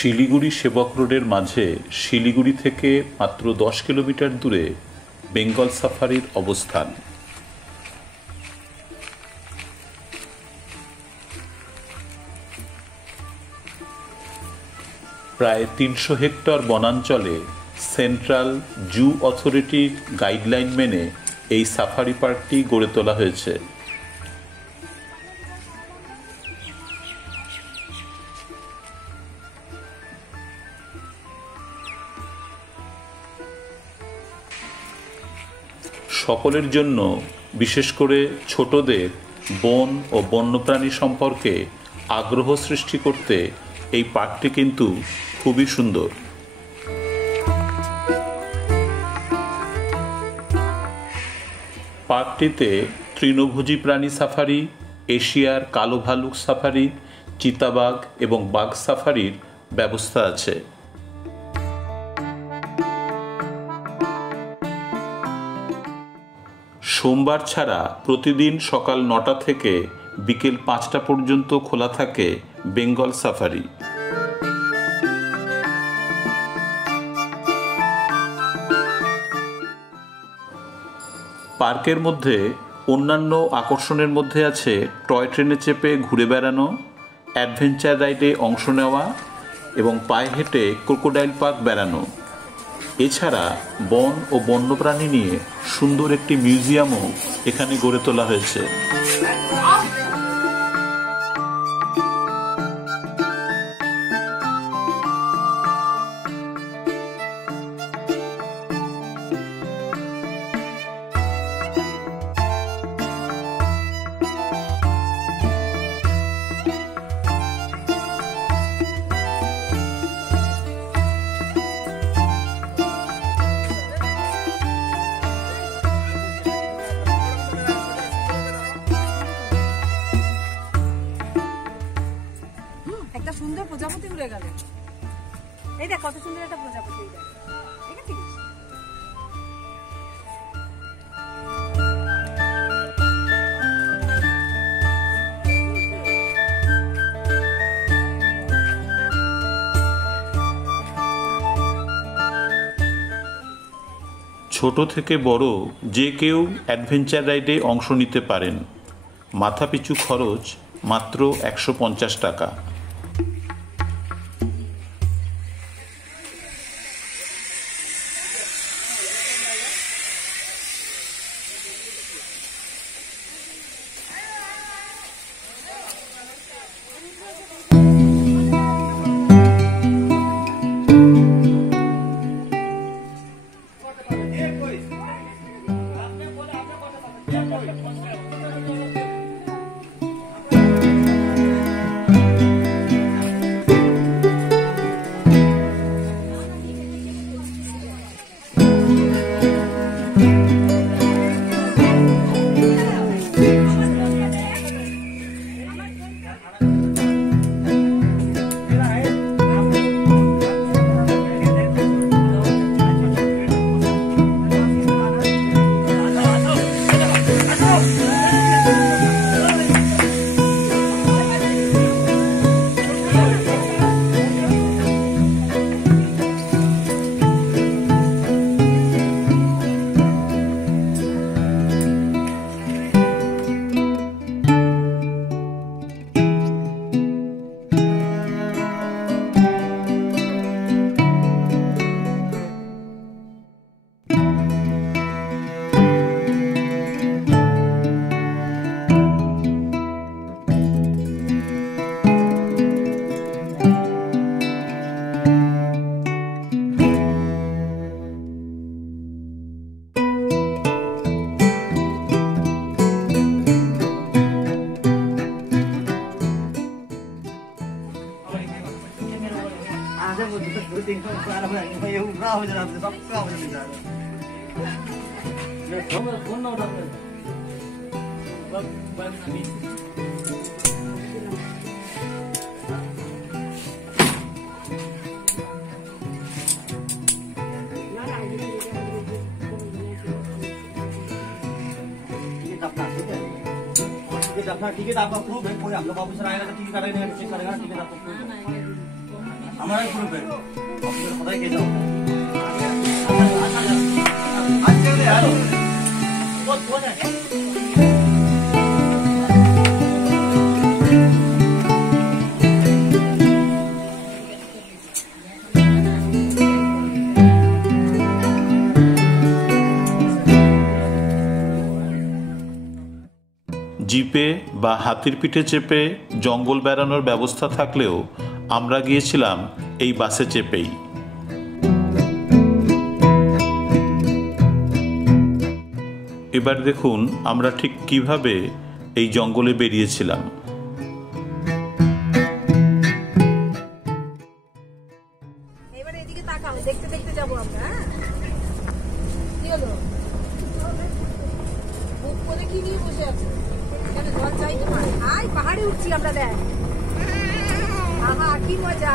শিলিগুড়ি সেবক রোডের মাঝে শিলিগুড়ি থেকে মাত্র 10 কিলোমিটার দূরে বেঙ্গল সাফারির অবস্থান। প্রায় 300 হেক্টর বনাঞ্চলে সেন্ট্রাল জু অথরিটির গাইডলাইন মেনে এই সাফারি পার্কটি গড়ে তোলা হয়েছে। সকলের জন্য, বিশেষ করে ছোটদের বন ও বন্যপ্রাণী সম্পর্কে আগ্রহ সৃষ্টি করতে এই পার্কটি কিন্তু খুবই সুন্দর। পার্কটিতে তৃণভোজী প্রাণী সাফারি, এশিয়ার কালো ভালুক সাফারি, চিতাবাঘ এবং বাঘ সাফারির ব্যবস্থা আছে। সোমবার ছাড়া প্রতিদিন সকাল 9টা থেকে বিকেল 5টা পর্যন্ত খোলা থাকে বেঙ্গল সাফারি। পার্কের মধ্যে অন্যান্য আকর্ষণের মধ্যে আছে টয় ট্রেনে চেপে ঘুরে বেড়ানো, অ্যাডভেঞ্চার রাইডে অংশ নেওয়া এবং পায়ে হেঁটে ক্রোকোডাইল পার্ক বেড়ানো। এছাড়া বন ও বন্যপ্রাণী নিয়ে সুন্দর একটি মিউজিয়ামও এখানে গড়ে তোলা হয়েছে। একটা সুন্দর প্রজাপতি উড়ে গেল। এই দেখ কত সুন্দর একটা প্রজাপতি। ছোট থেকে বড় যে কেউ অ্যাডভেঞ্চার রাইডে অংশ নিতে পারেন। মাথাপিছু খরচ মাত্র 150 টাকা। टिकट अपना टिकट आपका प्रूफ है, कोई हम लोग ऑफिसर आएगा तो टिकट करेगा, चेक करेगा, टिकट आपका प्रूफ है। জিপে বা হাতির পিঠে চেপে জঙ্গল বেড়ানোর ব্যবস্থা থাকলেও আমরা গিয়েছিলাম এই বাসে চেপেই। এবার দেখুন আমরা ঠিক কিভাবে এই জঙ্গলে বেরিয়েছিলাম। এবারে এদিকে তাকাও, দেখতে দেখতে যাবো আমরা। কি হলো? বুক করে কি নিয়ে বসে আছো? এখানে জল চাই তোমার? আয় পাহাড়ে উঠছি আমরা, দেখ। আহা কি মজা।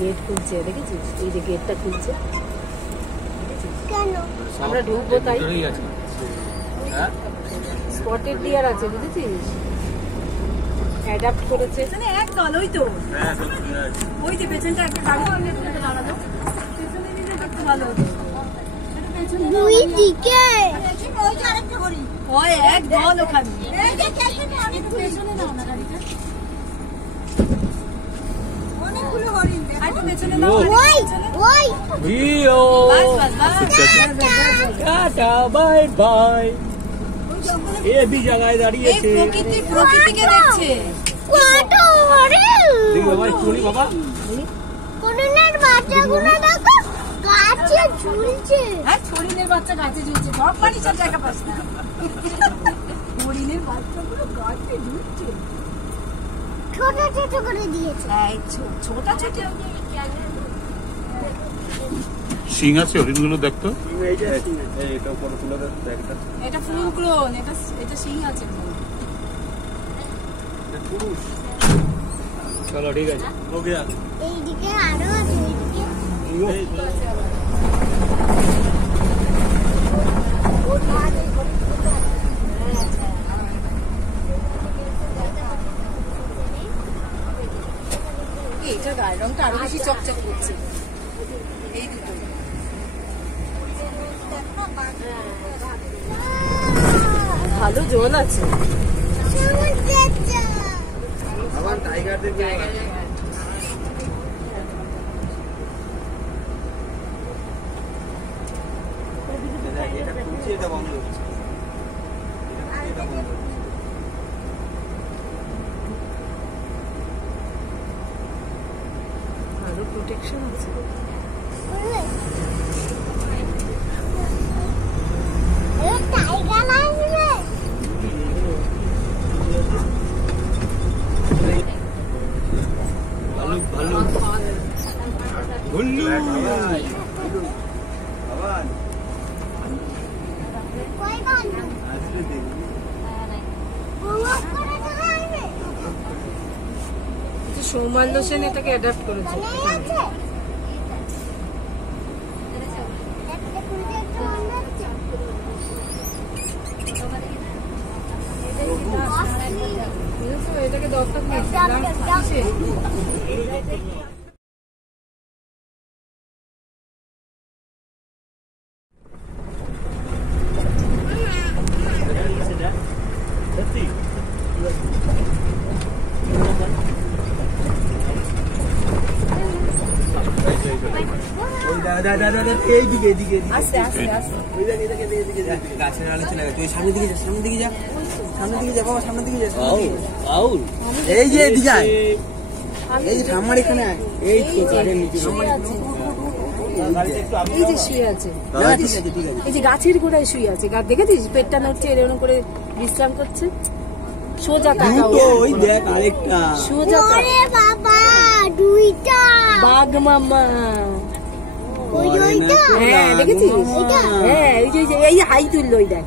গেট খুলছে, দেখেছিস? এই যে গেটটা খুলছে, আমরা ঢুকবো তাই। স্পটেড ডিয়ার আছে, বুঝেছিস? অ্যাডাপ্ট করেছে এক দল। ওই তো ওই যে পেছনটা একটা গাড়ি দাঁড়ালো, পেছনে নিলে দেখতে ভালো হতো। ওই দিকে ওই এক দল ওখানে। পেছনে নাও না গাড়িটা, অনেকগুলো হরিণ। পেছনে নাও, বাই বাই। এ বি জায়গায় দাঁড়িয়েছে, প্রকৃতিকে দেখছে। বাবা চলি বাবা, হরিণের বাচ্চাগুলো দেখো গাছে ঝুলছে। হ্যাঁ, হরিণের বাচ্চা গাছে ঝুলছে, সব পানি সব জায়গা পাস না। হরিণের বাচ্চাগুলো গাছে ঝুলছে, ছোট ছোট করে দিয়েছে। ছোট ছোট শিং আছে হরিণগুলো, দেখতো। এটা ফুল ক্লোন, এটা শিং আছে। চলো ঠিক আছে, এইদিকে আরো আছে, এইটা গায়ের রংটা আরো বেশি চকচক করছে। এই দুটো ভালো জল আছে। ভালো প্রোটেকশন আছে। সৌমাল্য সেন এটাকে অ্যাডাপ্ট করেছে। এটাকে দত্তক নিয়েছে। এই যে শুয়ে আছে, এই যে গাছের গোড়ায় শুয়ে আছে, দেখেছিস পেটটা নড়ছে, এরকম করে বিশ্রাম করছে। সোজা তাকাও, ওই দেখ আরেকটা সোজা বাবা, দুইটা বাঘ মামা। হ্যাঁ দেখেছিস, হ্যাঁ এই যে এই হাই তুললো, ওই দেখ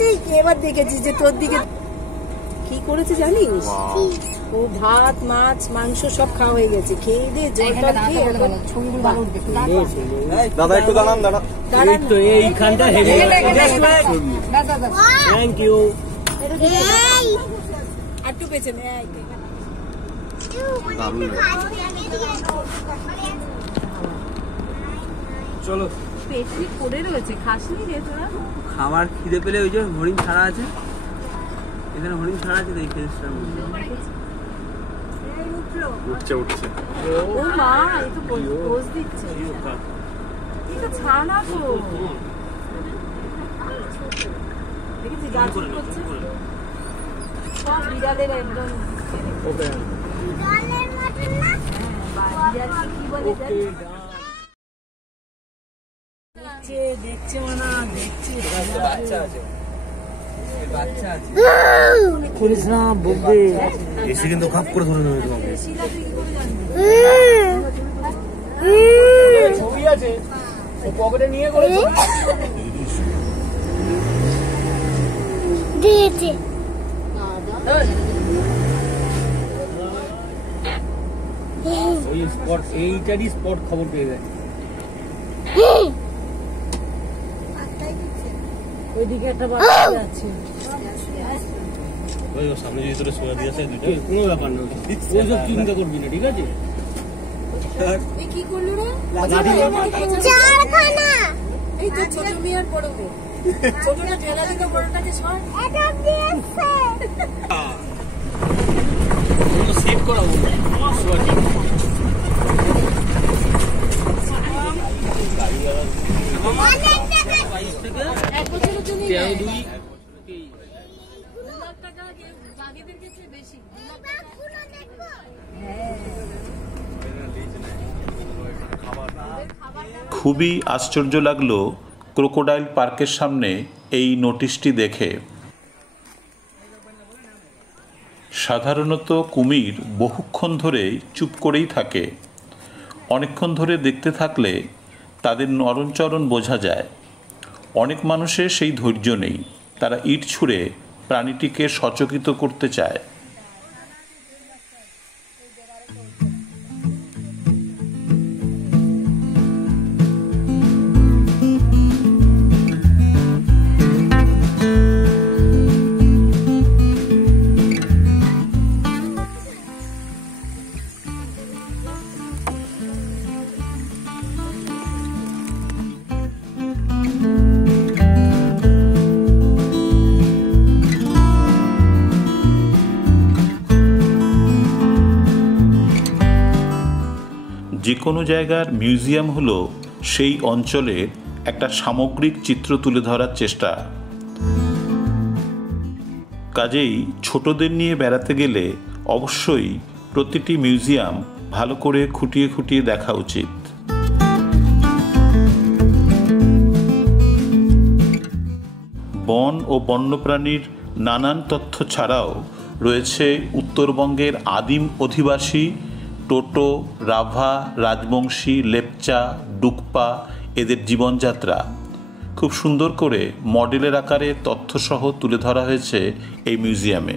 তুই এবার দেখেছিস যে তোর দিকে কি করেছে জানিস? ও ভাত মাছ মাংস সব খাওয়া হয়ে গেছে, খেয়ে দিয়ে জলটা খেয়ে দাদা একটু দাঁড়ান, দাঁড়ান তো এইখানটা হেভি। Thank you. একটু পেছনে চলো। পেটনি পড়ে রয়েছে, খাসনি রে তোরা? খাবার খিদে পেলে ওই যে হরিণ ছাড়া আছে, এখানে হরিণ ছাড়া আছে, দেখে উঠছে উঠছে। ও মা, এই তো পোজ দিচ্ছে, এই তো ছানা তো দেখেছি, গাছ করছে সব বিড়ালের একদম বিড়ালের মতন না, বিড়াল কি বলে দেখছে মানা, দেখছে বাচ্চা আছে, বাচ্চা আছে। করিস না, বলবে এসে কিন্তু খাপ করে ধরে নেবে তোমাকে। ছবি আছে পকেটে নিয়ে করেছে দিয়েছে। ওই স্পট, এইটারই স্পট খবর পেয়ে গেছে। ওইদিকে একটা বাচ্চা আছে, ওই সামনে যদি তোরা সোয়া দিয়েছে কোনো ব্যাপার না, ওই সব চিন্তা করবি না, ঠিক আছে? এই কি করলো রে? চারখানা। এই তো ছোট মেয়ের বড় মেয়ে, ছোটটা ঠেলা দিতে বড়টাকে সর, এটা দিয়েছে। ওগুলো সেট করা হবে সোয়া ঠিক। অনেক টাকা। এক বছরের জন্য 13-2 2 লাখ টাকা বাকিদের কাছে বেশি। বাঘগুলো দেখো। খুবই আশ্চর্য লাগলো ক্রোকোডাইল পার্কের সামনে এই নোটিশটি দেখে। সাধারণত কুমির বহুক্ষণ ধরে চুপ করেই থাকে, অনেকক্ষণ ধরে দেখতে থাকলে তাদের নরণচরণ বোঝা যায়। অনেক মানুষের সেই ধৈর্য নেই, তারা ইট ছুঁড়ে প্রাণীটিকে সচকিত করতে চায়। যে কোনো জায়গার মিউজিয়াম হলো সেই অঞ্চলের একটা সামগ্রিক চিত্র তুলে ধরার চেষ্টা। কাজেই ছোটদের নিয়ে বেড়াতে গেলে অবশ্যই প্রতিটি মিউজিয়াম ভালো করে খুঁটিয়ে খুঁটিয়ে দেখা উচিত। বন ও বন্যপ্রাণীর নানান তথ্য ছাড়াও রয়েছে উত্তরবঙ্গের আদিম অধিবাসী টোটো, রাভা, রাজবংশী, লেপচা, ডুকপা এদের জীবনযাত্রা খুব সুন্দর করে মডেলের আকারে তথ্যসহ তুলে ধরা হয়েছে এই মিউজিয়ামে।